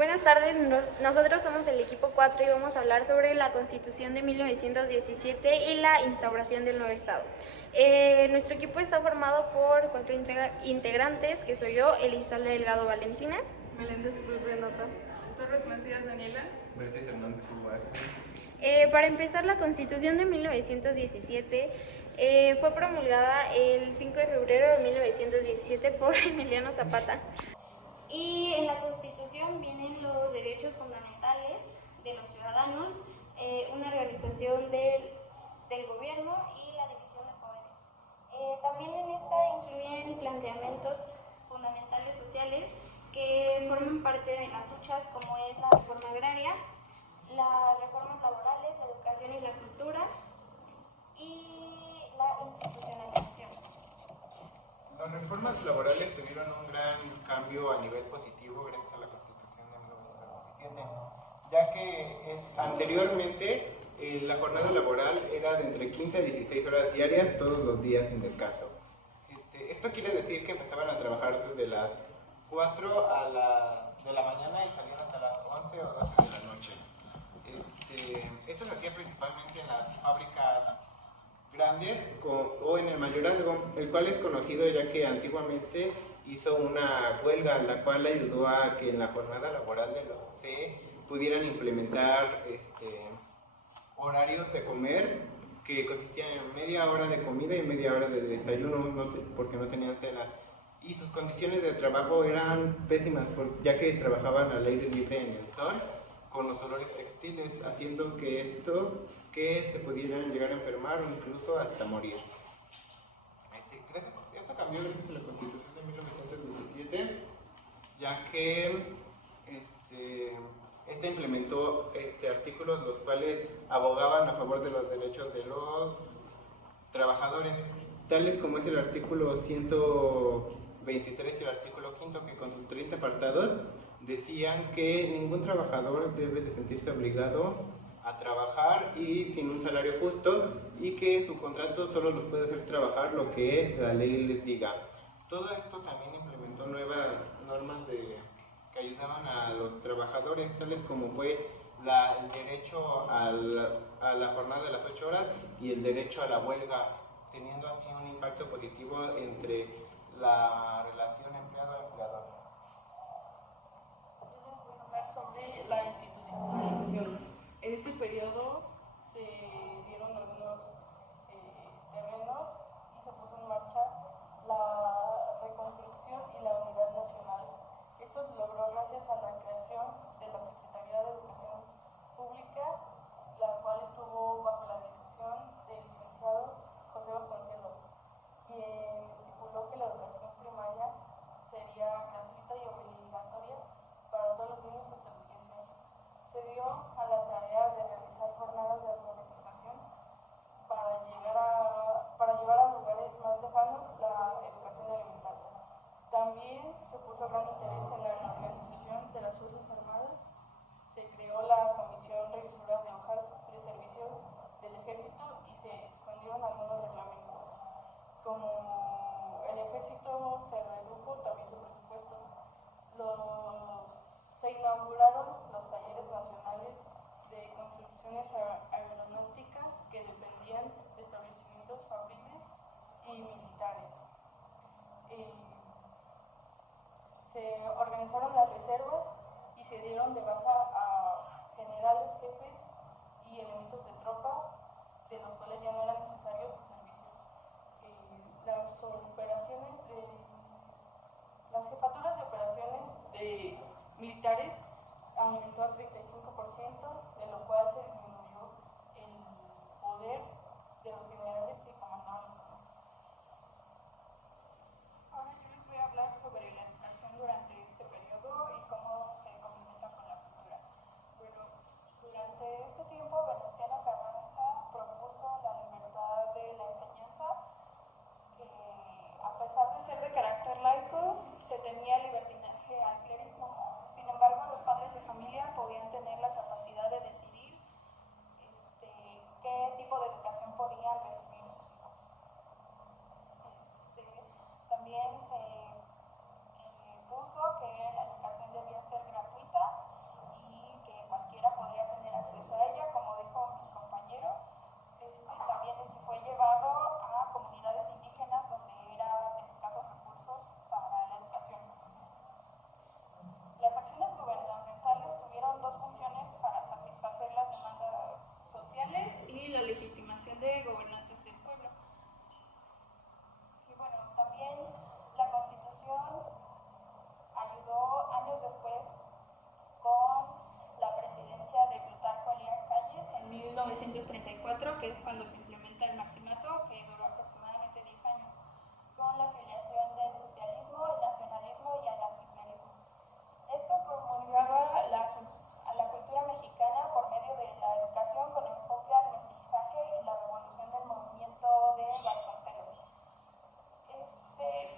Buenas tardes, nosotros somos el equipo 4 y vamos a hablar sobre la Constitución de 1917 y la instauración del nuevo Estado. Nuestro equipo está formado por 4 integrantes, que soy yo, Elizalde Delgado Valentina, Meléndez Cruz Renata, Torres Macías Daniela, Bertis Hernández Ubarza. Para empezar, la Constitución de 1917 fue promulgada el 5 de febrero de 1917 por Emiliano Zapata. Y en la Constitución vienen los derechos fundamentales de los ciudadanos, una organización del gobierno y la división de poderes. También en esta incluyen planteamientos fundamentales sociales que forman parte de las luchas, como es la reforma agraria, las reformas laborales, la educación y la cultura y la institucionalización. Las reformas laborales tuvieron un gran cambio a nivel positivo gracias a la Constitución de 1917, ya que anteriormente la jornada laboral era de entre 15 a 16 horas diarias todos los días sin descanso. Esto quiere decir que empezaban a trabajar desde las 4 de la mañana y salían hasta las 11 o 12 de la noche. Esto se hacía principalmente en las fábricas grandes o en el mayorazgo, el cual es conocido ya que antiguamente hizo una huelga, la cual ayudó a que en la jornada laboral de la OCE pudieran implementar horarios de comer que consistían en media hora de comida y media hora de desayuno, porque no tenían cenas. Y sus condiciones de trabajo eran pésimas, ya que trabajaban al aire libre en el sol, con los olores textiles, haciendo que se pudieran llegar a enfermar o incluso hasta morir. Esto cambió gracias a la Constitución de 1917, ya que esta implementó artículos los cuales abogaban a favor de los derechos de los trabajadores, tales como es el artículo 123 y el artículo 5, que con sus 30 apartados decían que ningún trabajador debe de sentirse obligado a trabajar y sin un salario justo, y que su contrato solo los puede hacer trabajar lo que la ley les diga. Todo esto también implementó nuevas normas que ayudaban a los trabajadores, tales como fue el derecho a la jornada de las 8 horas y el derecho a la huelga, teniendo así un impacto positivo entre la relación empleado-empleador. Voy a hablar sobre la institucionalización. En este periodo se dieron algunos terrenos y se puso en marcha la reconstrucción y la unidad nacional. Esto se logró gracias a la creación de la Secretaría de Educación Pública, la cual estuvo bajo la dirección del licenciado José Vasconcelos, quien estipuló que la educación primaria sería gratuita y obligatoria para todos los niños hasta los 15 años. Se dio a la tarea de realizar jornadas de alfabetización para llevar a lugares más lejanos la educación elemental. También se puso gran interés en la organización de las Fuerzas Armadas. Se creó la Comisión Revisora de Hojas de Servicios del Ejército y se expandieron algunos reglamentos. Como el Ejército se redujo también su presupuesto, se inauguraron los talleres nacionales de construcciones aeronáuticas que dependían de establecimientos fabriles y militares. Se organizaron las reservas y se dieron de baja a generales, jefes y elementos de tropa, de los cuales ya no eran necesarios sus servicios. Las jefaturas de operaciones militares aumentó al 35%, de lo cual se disminuyó el poder de los generales que comandaban las zonas. Ahora yo les voy a hablar sobre la educación durante este periodo y cómo se complementa con la cultura. Bueno, durante este tiempo Venustiano Carranza propuso la libertad de la enseñanza, que a pesar de ser de carácter laico, se tenía libertinaje al clerismo. Sin embargo, los padres de familia podían tener la capacidad de decidir qué tipo de educación que es cuando se implementa el maximato, que duró aproximadamente 10 años, con la afiliación del socialismo, el nacionalismo y al anticlerismo. Esto promulgaba a la cultura mexicana por medio de la educación con enfoque al mestizaje y la revolución del movimiento de Vasconcelos.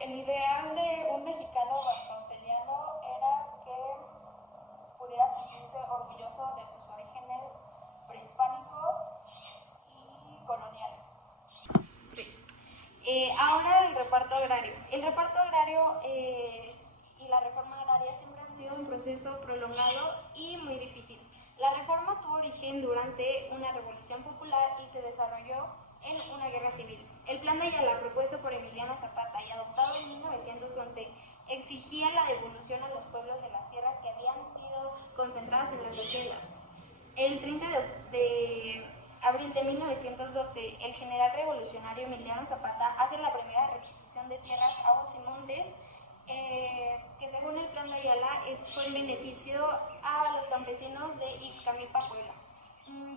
El ideal de un mexicano vasconceliano era que pudiera sentirse orgulloso de sus orígenes prehispánicos y coloniales. 3. Ahora el reparto agrario. El reparto agrario y la reforma agraria siempre han sido un proceso prolongado y muy difícil. La reforma tuvo origen durante una revolución popular y se desarrolló en una guerra civil. El Plan de Ayala, propuesto por Emiliano Zapata y adoptado en 1911, exigía la devolución a los pueblos de las tierras que habían sido concentradas en las haciendas. El 30 de abril de 1912, el general revolucionario Emiliano Zapata hace la primera restitución de tierras, aguas y montes, que según el Plan de Ayala fue en beneficio a los campesinos de Ixcamilpa, Puebla.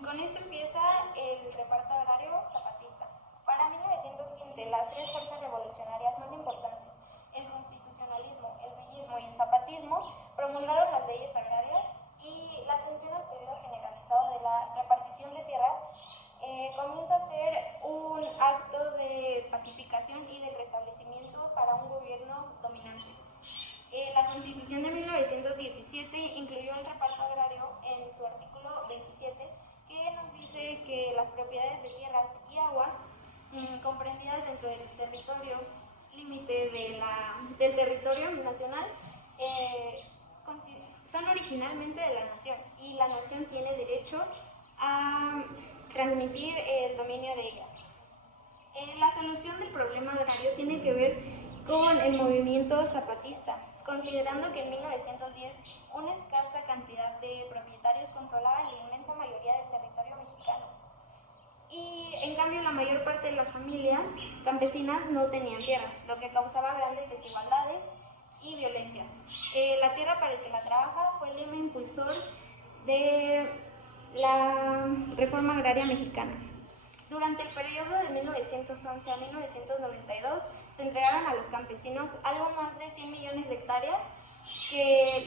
Con esto empieza el reparto agrario zapatista. Para 1915, las tres fuerzas revolucionarias más importantes, el constitucionalismo, el villismo y el zapatismo, promulgaron las leyes agrarias y la atención al pedido generalizado de la repartición de tierras comienza a ser un acto de pacificación y de restablecimiento para un gobierno dominante. La Constitución de 1917 incluyó el reparto agrario en su artículo 27, que nos dice que las propiedades de tierras y aguas comprendidas dentro del territorio límite del territorio nacional son originalmente de la nación y la nación tiene derecho a transmitir el dominio de ellas. La solución del problema agrario tiene que ver con el movimiento zapatista, considerando que en 1910 una escasa cantidad de propietarios controlaban la inmensa mayoría del territorio mexicano. Y en cambio la mayor parte de las familias campesinas no tenían tierras, lo que causaba grandes desigualdades y violencias. La tierra para el que la trabaja fue el lema impulsor de la reforma agraria mexicana. Durante el periodo de 1911 a 1992 se entregaron a los campesinos algo más de 100 millones de hectáreas,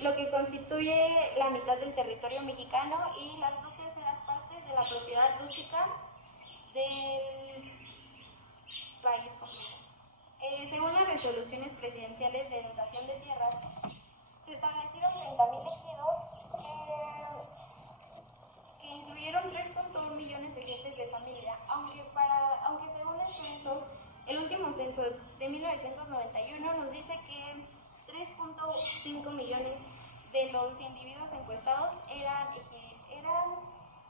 lo que constituye la mitad del territorio mexicano y las 2/3 partes de la propiedad rústica del país completo. Según las resoluciones presidenciales de dotación de tierras, se establecieron 30,000 ejidos que incluyeron 3.1 millones de jefes de familia, aunque según el censo, el último censo de 1991 nos dice que 3.5 millones de los individuos encuestados eran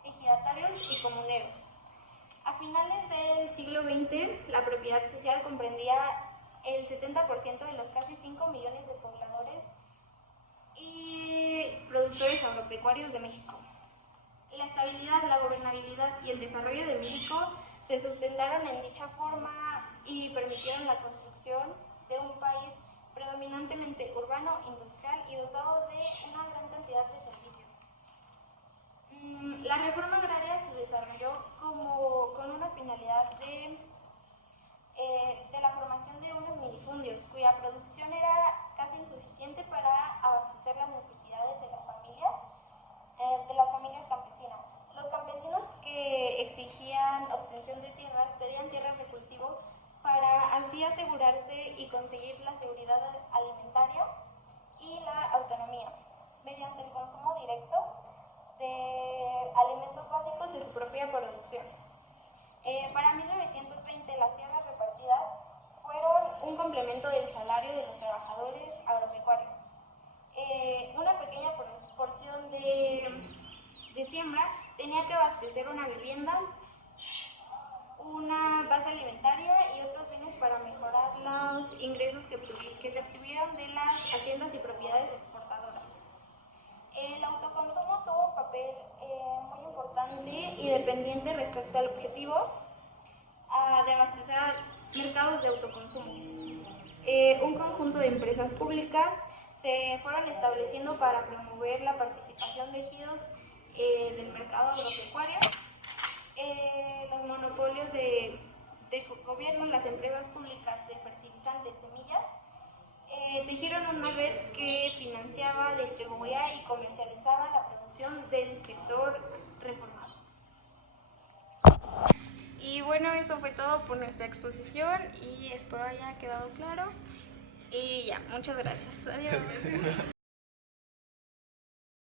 ejidatarios y comuneros. A finales del siglo XX, la propiedad social comprendía el 70% de los casi 5 millones de pobladores y productores agropecuarios de México. La estabilidad, la gobernabilidad y el desarrollo de México se sustentaron en dicha forma y permitieron la construcción de un país predominantemente urbano, industrial y dotado de una gran cantidad de servicios. La reforma agraria se desarrolló con una finalidad de la formación de unos minifundios, cuya producción era casi insuficiente para abastecer las necesidades de las familias campesinas. Los campesinos que exigían obtención de tierras pedían tierras de cultivo para así asegurarse y conseguir la seguridad alimentaria y la autonomía mediante el consumo directo de alimentos básicos de su propia producción. Para 1920 las tierras repartidas fueron un complemento del salario de los trabajadores agropecuarios. Una pequeña porción de siembra tenía que abastecer una vivienda, una base alimentaria y otros bienes para mejorar los ingresos que se obtuvieron de las haciendas y propiedades exportadoras. El autoconsumo tuvo un papel muy importante y dependiente respecto al objetivo de abastecer mercados de autoconsumo. Un conjunto de empresas públicas se fueron estableciendo para promover la participación de ejidos del mercado agropecuario. los monopolios de gobierno, las empresas públicas de fertilizantes, semillas, tejieron una red que financiaba, distribuía y comercializaba la producción del sector reformado. Y bueno, eso fue todo por nuestra exposición y espero haya quedado claro. Y ya, muchas gracias. Adiós.